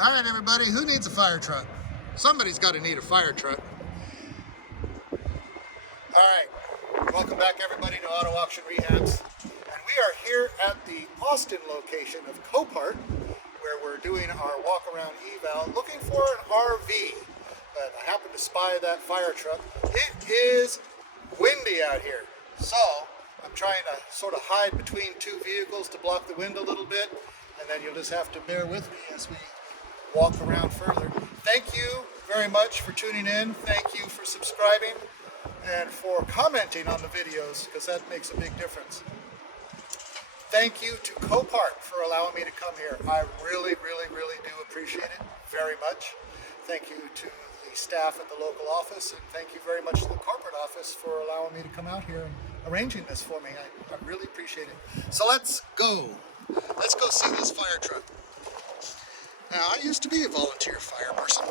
All right, everybody, who needs a fire truck? Somebody's got to need a fire truck. All right, welcome back, everybody, to Auto Auction Rehabs. And we are here at the Austin location of Copart, where we're doing our walk around eval, looking for an RV. But I happened to spy that fire truck. It is windy out here, so I'm trying to sort of hide between two vehicles to block the wind a little bit, and then you'll just have to bear with me as we walk around further. Thank you very much for tuning in. Thank you for subscribing and for commenting on the videos, because that makes a big difference. Thank you to Copart for allowing me to come here. I really do appreciate it very much. Thank you to the staff at the local office, and thank you very much to the corporate office for allowing me to come out here and arranging this for me. I really appreciate it. So let's go. Let's go see this fire truck. Now, I used to be a volunteer fire person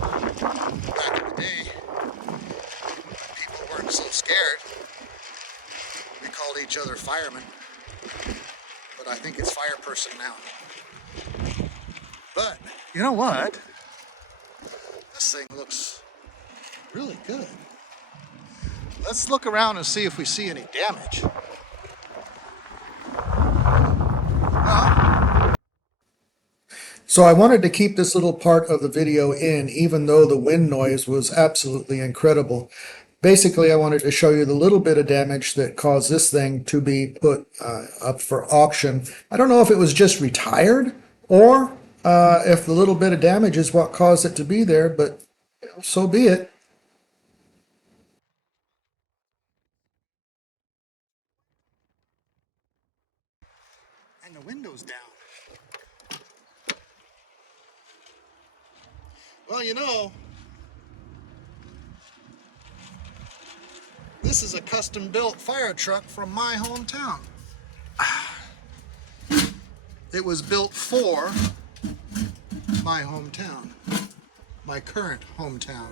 back in the day when people weren't so scared. We called each other firemen, but I think it's fire person now. But you know what? This thing looks really good. Let's look around and see if we see any damage. So I wanted to keep this little part of the video in, even though the wind noise was absolutely incredible. Basically, I wanted to show you the little bit of damage that caused this thing to be put up for auction. I don't know if it was just retired or if the little bit of damage is what caused it to be there, but so be it. And the window's down. Well, you know, this is a custom-built fire truck from my hometown. It was built for my hometown, my current hometown.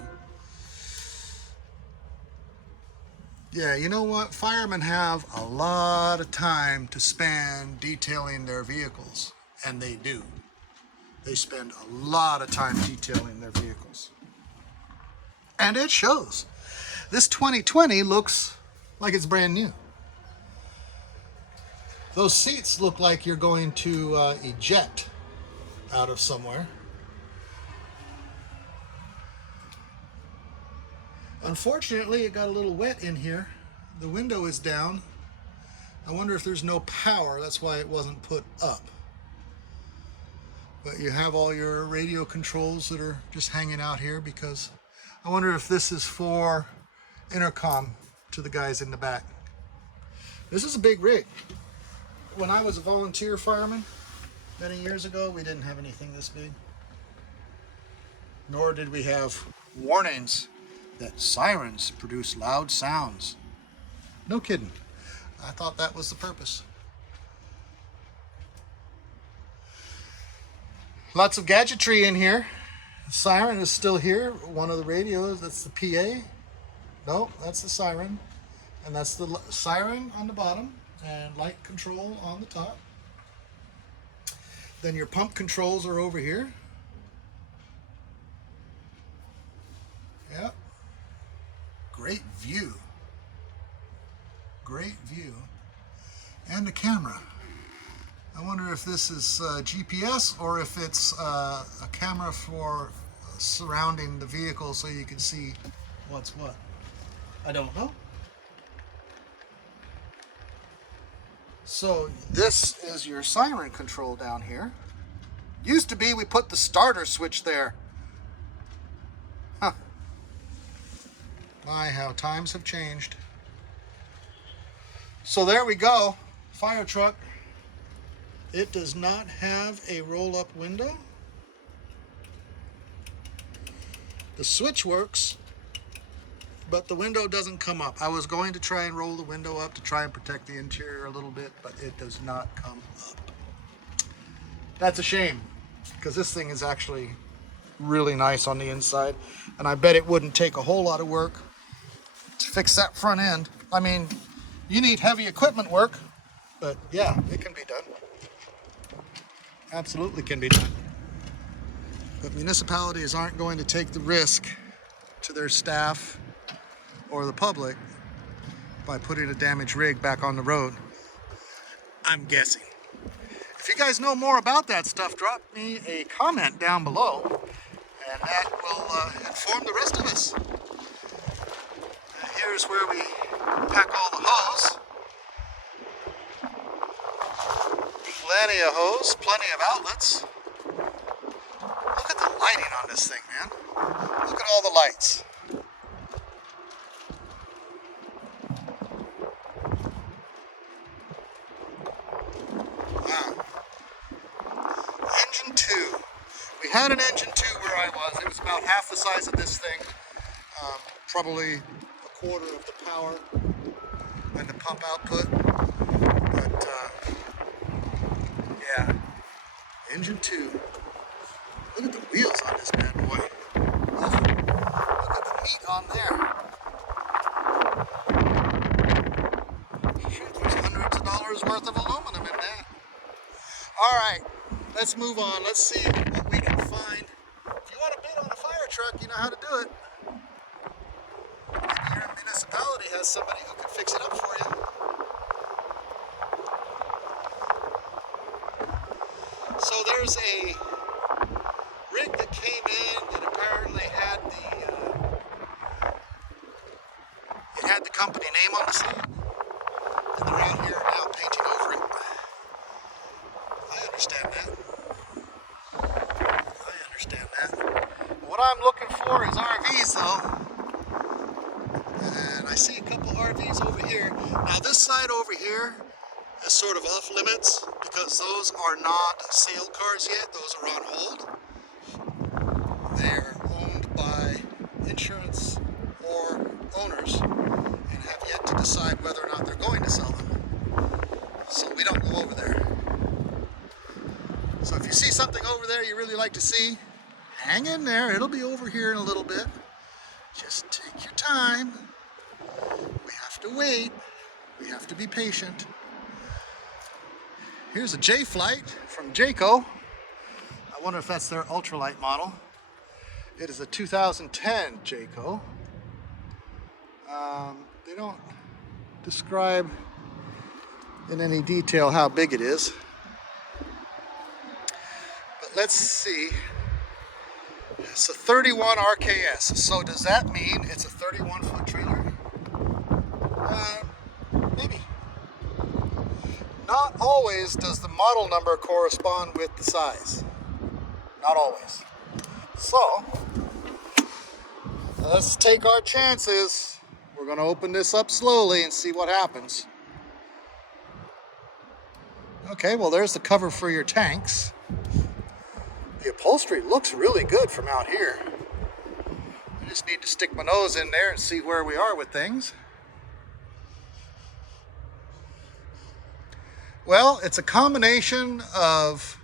Yeah, you know what? Firemen have a lot of time to spend detailing their vehicles, and they do. They spend a lot of time detailing their vehicles. And it shows. This 2020 looks like it's brand new. Those seats look like you're going to eject out of somewhere. Unfortunately, it got a little wet in here. The window is down. I wonder if there's no power. That's why it wasn't put up. But you have all your radio controls that are just hanging out here, because I wonder if this is for intercom to the guys in the back. This is a big rig. When I was a volunteer fireman many years ago, we didn't have anything this big. Nor did we have warnings that sirens produce loud sounds. No kidding. I thought that was the purpose. Lots of gadgetry in here. The siren is still here. One of the radios, that's the PA. No, that's the siren. And that's the siren on the bottom and light control on the top. Then your pump controls are over here. Yep. Great view. Great view. And the camera. I wonder if this is GPS or if it's a camera for surrounding the vehicle so you can see what's what. I don't know. So this is your siren control down here. Used to be we put the starter switch there. Huh. My, how times have changed. So there we go. Fire truck. It does not have a roll-up window. The switch works, but the window doesn't come up. I was going to try and roll the window up to try and protect the interior a little bit, but it does not come up. That's a shame, because this thing is actually really nice on the inside, and I bet it wouldn't take a whole lot of work to fix that front end. I mean, you need heavy equipment work, but yeah, it can be done. Absolutely can be done. But municipalities aren't going to take the risk to their staff or the public by putting a damaged rig back on the road. I'm guessing. If you guys know more about that stuff, drop me a comment down below, and that will inform the rest of us. Here's where we pack all the hose. Plenty of hose, plenty of outlets. Look at the lighting on this thing, man. Look at all the lights. Wow. Engine 2. We had an engine 2 where I was. It was about half the size of this thing. Probably a quarter of the power and the pump output. But yeah, engine 2. Look at the wheels on this bad boy. Oh, look at the meat on there. There's hundreds of dollars worth of aluminum in that. All right, let's move on. Let's see what we can find. If you want to bid on a fire truck, you know how to do it. Maybe your municipality has somebody who can fix it up for you. So there's a rig that came in that apparently had the company name on the side, and they're out here now painting over it. I understand that. What I'm looking for is RVs though, and I see a couple RVs over here. Now this side over here is sort of off limits because those are not sale cars yet. Those are on hold. They're owned by insurance or owners and have yet to decide whether or not they're going to sell them. So we don't go over there. So if you see something over there you really like to see, hang in there. It'll be over here in a little bit. Just take your time. We have to wait. We have to be patient. Here's a J-Flight from Jayco. I wonder if that's their ultralight model. It is a 2010 Jayco. They don't describe in any detail how big it is. But let's see. It's a 31 RKS. So does that mean it's a 31-foot trailer? Maybe. Not always does the model number correspond with the size. Not always. So, let's take our chances. We're going to open this up slowly and see what happens. Okay, well there's the cover for your tanks. The upholstery looks really good from out here. I just need to stick my nose in there and see where we are with things. Well, it's a combination of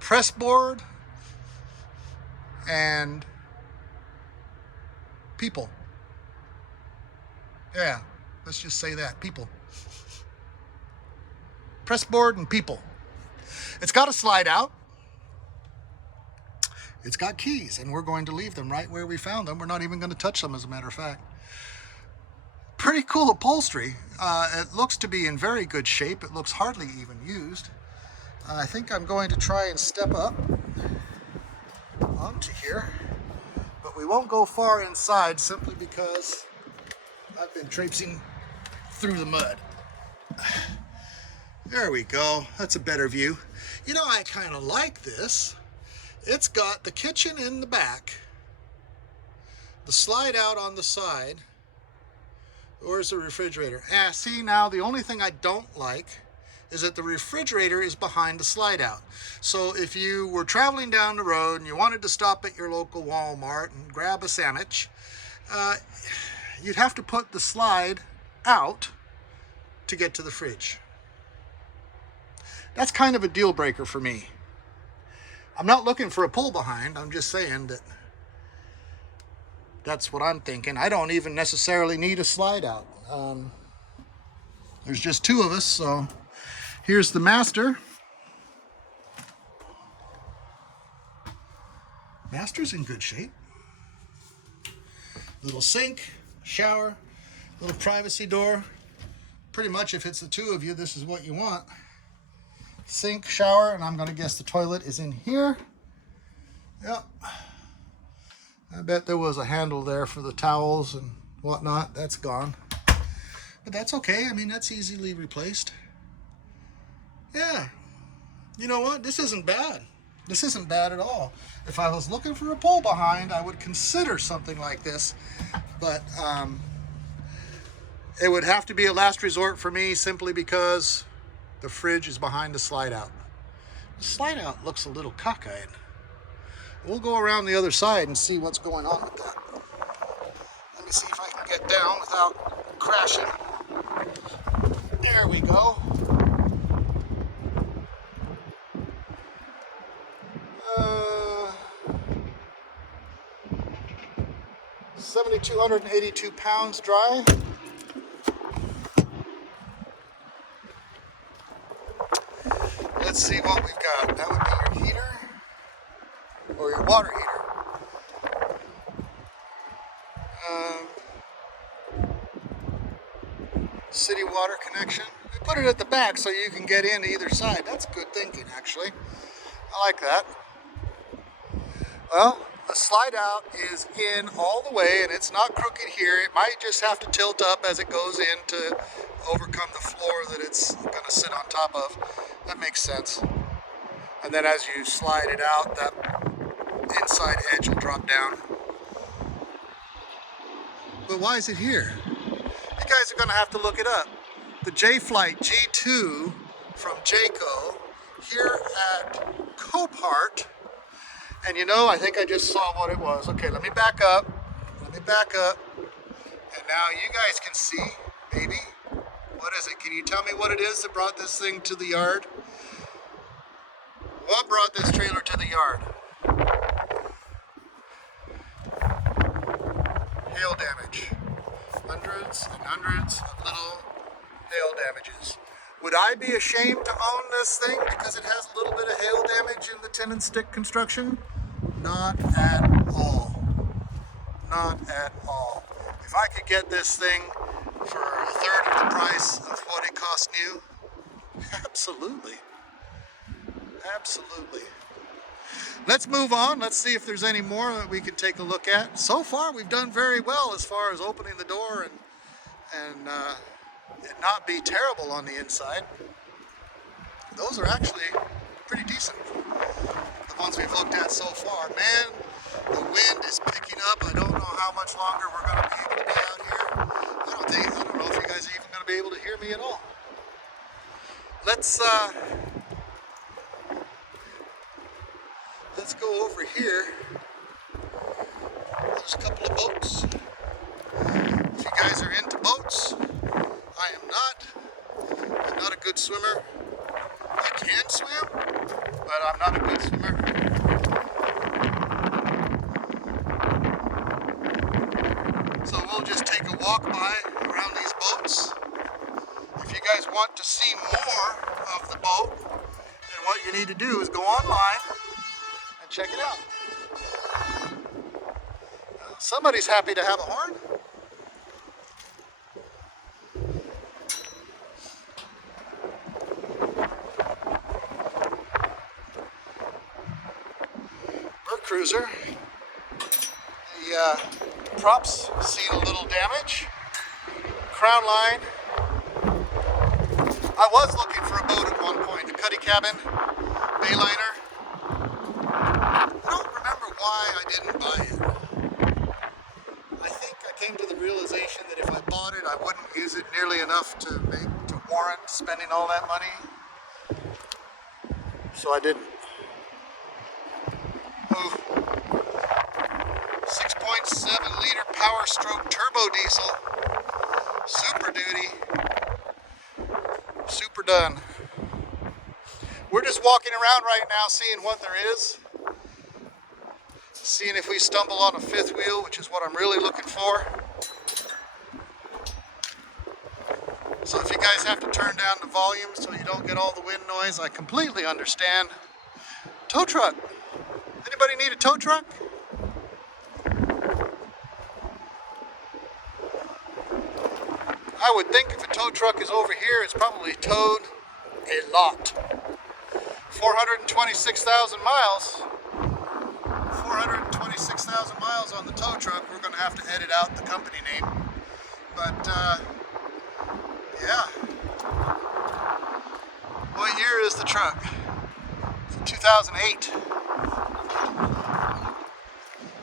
pressboard and people. Yeah, let's just say that, people. Pressboard and people. It's got a slide out. It's got keys, and we're going to leave them right where we found them. We're not even going to touch them, as a matter of fact. Pretty cool upholstery. It looks to be in very good shape. It looks hardly even used. I think I'm going to try and step up onto here, but we won't go far inside simply because I've been traipsing through the mud. There we go. That's a better view. You know, I kind of like this. It's got the kitchen in the back, the slide out on the side. Where's the refrigerator? See, now the only thing I don't like is that the refrigerator is behind the slide out. So if you were traveling down the road and you wanted to stop at your local Walmart and grab a sandwich, you'd have to put the slide out to get to the fridge. That's kind of a deal breaker for me. I'm not looking for a pull behind. I'm just saying that that's what I'm thinking. I don't even necessarily need a slide out. There's just two of us, so here's the master. Master's in good shape. Little sink, shower, little privacy door. Pretty much if it's the two of you, this is what you want. Sink, shower, and I'm going to guess the toilet is in here. Yep. I bet there was a handle there for the towels and whatnot. That's gone. But that's okay. I mean, that's easily replaced. Yeah. You know what? This isn't bad. This isn't bad at all. If I was looking for a pull behind, I would consider something like this. But it would have to be a last resort for me simply because the fridge is behind the slide out. The slide out looks a little cockeyed. We'll go around the other side and see what's going on with that. Let me see if I can get down without crashing. There we go. 7,282 pounds dry. Let's see what we've got. That would be your heater or your water heater. City water connection. They put it at the back so you can get in either side. That's good thinking, actually. I like that. Well, the slide out is in all the way, and it's not crooked here. It might just have to tilt up as it goes in to overcome the floor that it's going to sit on top of. That makes sense. And then as you slide it out, that inside edge will drop down. But why is it here? You guys are going to have to look it up. The J-Flight G2 from Jayco here at Copart. And you know, I think I just saw what it was. Okay, let me back up. Let me back up. And now you guys can see, maybe. What is it? Can you tell me what it is that brought this thing to the yard? What brought this trailer to the yard? Hail damage. Hundreds and hundreds of little hail damages. Would I be ashamed to own this thing because it has a little bit of hail damage in the tenon stick construction? Not at all. Not at all. If I could get this thing for a third of the price of what it cost new, absolutely. Absolutely. Let's move on. Let's see if there's any more that we can take a look at. So far, we've done very well as far as opening the door and it not be terrible on the inside. Those are actually pretty decent. The ones we've looked at so far. Man, the wind is picking up. I don't know how much longer we're going to be able to be out here. I don't know if you guys are even going to be able to hear me at all. Let's go over here. There's a couple of boats. If you guys are into boats, I am not. I'm not a good swimmer. I can swim, but I'm not a good swimmer. So we'll just take a walk by around these boats. If you guys want to see more of the boat, then what you need to do is go online and check it out. Somebody's happy to have a horn. Cruiser. The props seen a little damage. Crown line. I was looking for a boat at one point. The cuddy cabin, bayliner. I don't remember why I didn't buy it. I think I came to the realization that if I bought it, I wouldn't use it nearly enough to warrant spending all that money. So I didn't. 6.7 liter Power Stroke turbo diesel, super duty, super done. We're just walking around right now seeing what there is, seeing if we stumble on a fifth wheel, which is what I'm really looking for. So if you guys have to turn down the volume so you don't get all the wind noise, I completely understand. Tow truck. Anybody need a tow truck? I would think if a tow truck is over here, it's probably towed a lot. 426,000 miles. 426,000 miles on the tow truck. We're going to have to edit out the company name. But, yeah. What year is the truck? It's 2008.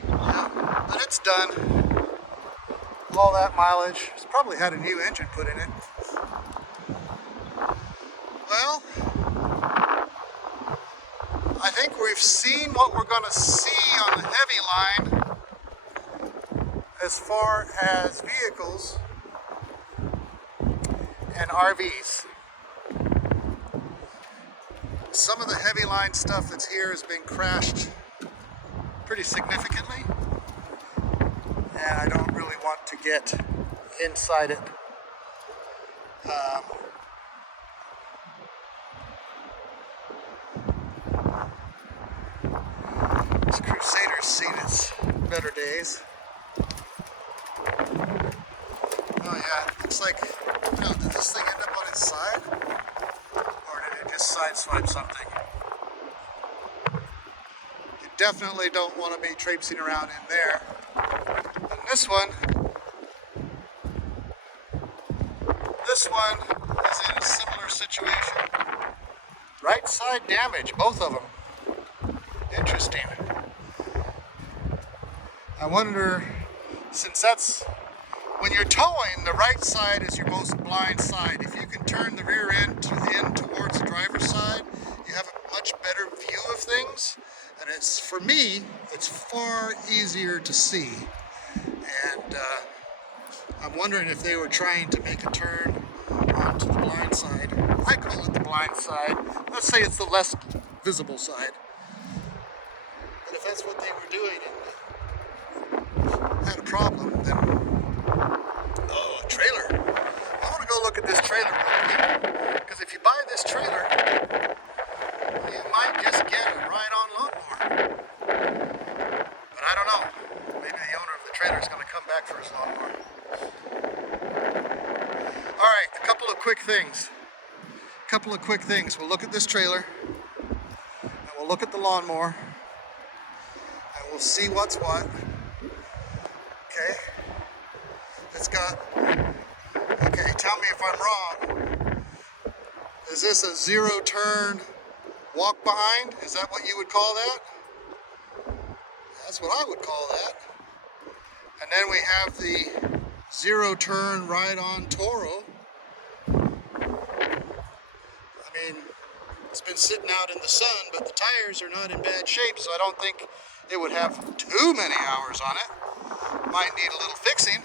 Yeah, but it's done. All that mileage. It's probably had a new engine put in it. Well, I think we've seen what we're going to see on the heavy line as far as vehicles and RVs. Some of the heavy line stuff that's here has been crashed pretty significantly, and I don't really want to get inside it. This Crusader's seen its better days. Oh yeah, looks like, did this thing end up on its side? Or did it just sideswipe something? You definitely don't want to be traipsing around in there. And this one is in a similar situation. Right side damage, both of them. Interesting. I wonder, since that's, when you're towing, the right side is your most blind side. If you can turn the rear end towards the driver's side, you have a much better view of things. And it's, for me, it's far easier to see. And I'm wondering if they were trying to make a turn onto the blind side. I call it the blind side. Let's say it's the less visible side. But if that's what they were doing and had a problem, then... Oh, a trailer. I want to go look at this trailer real quick. Because if you buy this trailer, you might just get a ride-on lawnmower. But I don't know. Maybe the owner of the trailer is going to come back for his lawnmower. Alright, a couple of quick things. We'll look at this trailer, and we'll look at the lawnmower, and we'll see what's what. Okay? It's got, okay, tell me if I'm wrong. Is this a zero turn walk behind? Is that what you would call that? That's what I would call that. And then we have the zero turn ride on Toro. I mean, it's been sitting out in the sun, but the tires are not in bad shape, so I don't think it would have too many hours on it. Might need a little fixing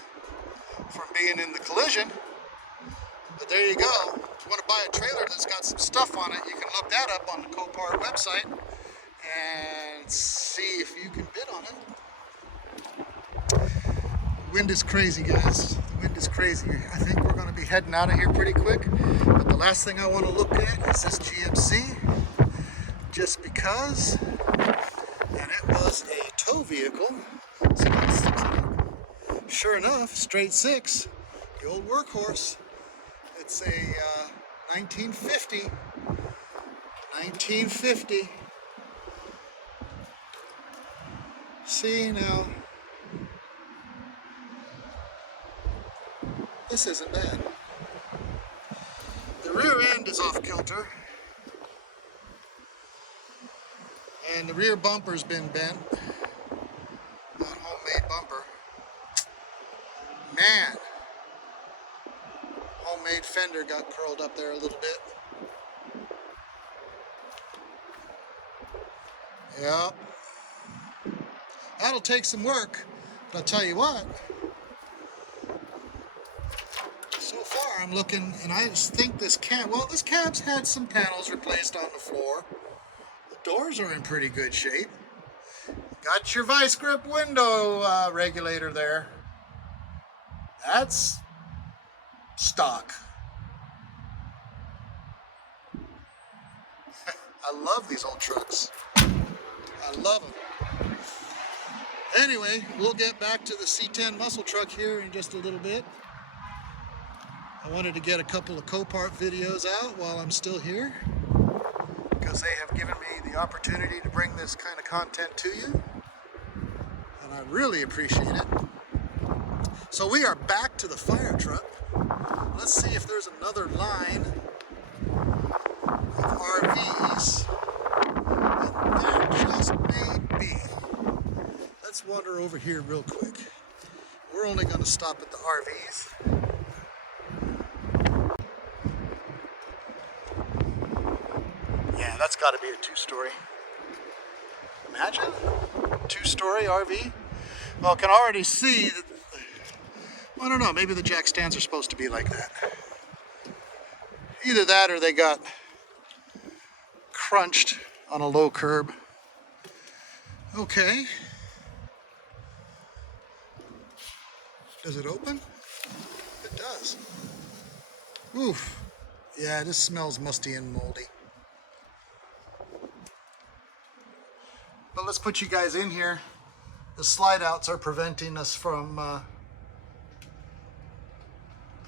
from being in the collision. But there you go. If you want to buy a trailer that's got some stuff on it, you can look that up on the Copart website and see if you can bid on it. The wind is crazy, guys. The wind is crazy. I think we're going to be heading out of here pretty quick. But the last thing I want to look at is this GMC. Just because. And it was a tow vehicle. Sure enough, straight six. The old workhorse. It's a 1950. 1950. See now. This isn't bad. The rear end is off kilter. And the rear bumper's been bent. That homemade bumper. Man. Homemade fender got curled up there a little bit. Yep. That'll take some work. But I'll tell you what. So far I'm looking, and I just think this cab, well, this cab's had some panels replaced on the floor. The doors are in pretty good shape. Got your vice grip window regulator there. That's stock. I love these old trucks. I love them. Anyway, we'll get back to the C10 muscle truck here in just a little bit. I wanted to get a couple of Copart videos out while I'm still here, because they have given me the opportunity to bring this kind of content to you, and I really appreciate it. So we are back to the fire truck. Let's see if there's another line of RVs, and there just may be. Let's wander over here real quick. We're only going to stop at the RVs. Yeah, that's got to be a two-story. Imagine, two-story RV. Well, I can already see that, well, I don't know, maybe the jack stands are supposed to be like that. Either that or they got crunched on a low curb. Okay. Does it open? It does. Oof. Yeah, this smells musty and moldy. But let's put you guys in here. The slide outs are preventing us from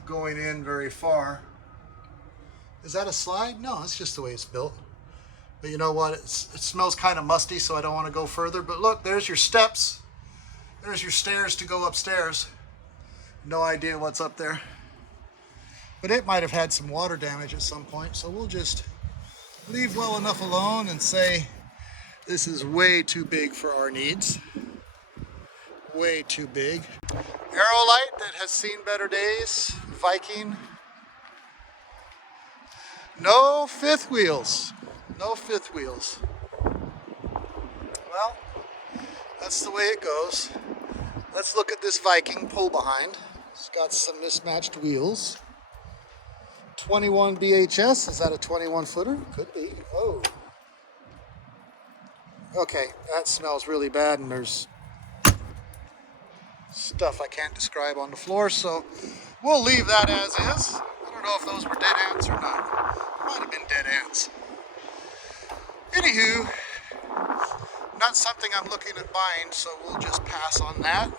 going in very far. Is that a slide? No, it's just the way it's built. But you know what? It smells kind of musty, so I don't want to go further. But look, there's your steps. There's your stairs to go upstairs. No idea what's up there. But it might have had some water damage at some point, so we'll just leave well enough alone and say this is way too big for our needs. Way too big. Aerolite that has seen better days. Viking. No fifth wheels. No fifth wheels. Well, that's the way it goes. Let's look at this Viking pull behind. It's got some mismatched wheels. 21 BHS. Is that a 21 footer? Could be. Oh. Okay, that smells really bad, and there's stuff I can't describe on the floor, so we'll leave that as is. I don't know if those were dead ants or not. Might have been dead ants. Anywho, not something I'm looking at buying, so we'll just pass on that.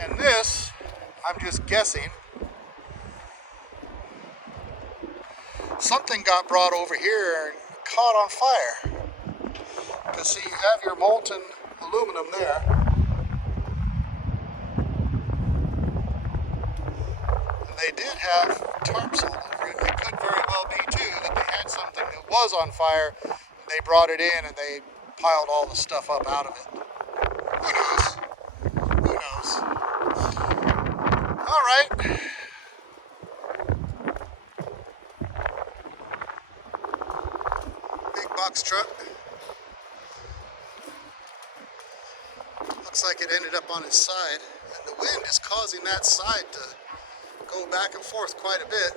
And this, I'm just guessing, something got brought over here and caught on fire. Because see, you have your molten aluminum there. And they did have tarps all over it. It could very well be too that they had something that was on fire. They brought it in and they piled all the stuff up out of it. Who knows? Who knows? All right. Big box truck. Looks like it ended up on its side, and the wind is causing that side to go back and forth quite a bit.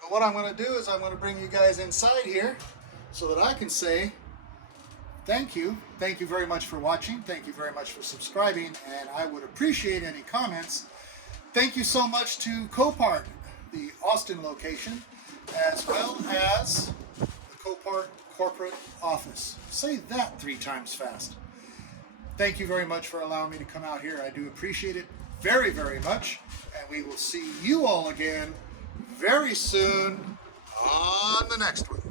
But what I'm going to do is I'm going to bring you guys inside here so that I can say thank you. Thank you very much for watching. Thank you very much for subscribing, and I would appreciate any comments. Thank you so much to Copart, the Austin location, as well as the Copart corporate office. Say that 3 times fast. Thank you very much for allowing me to come out here. I do appreciate it very, very much. And we will see you all again very soon on the next one.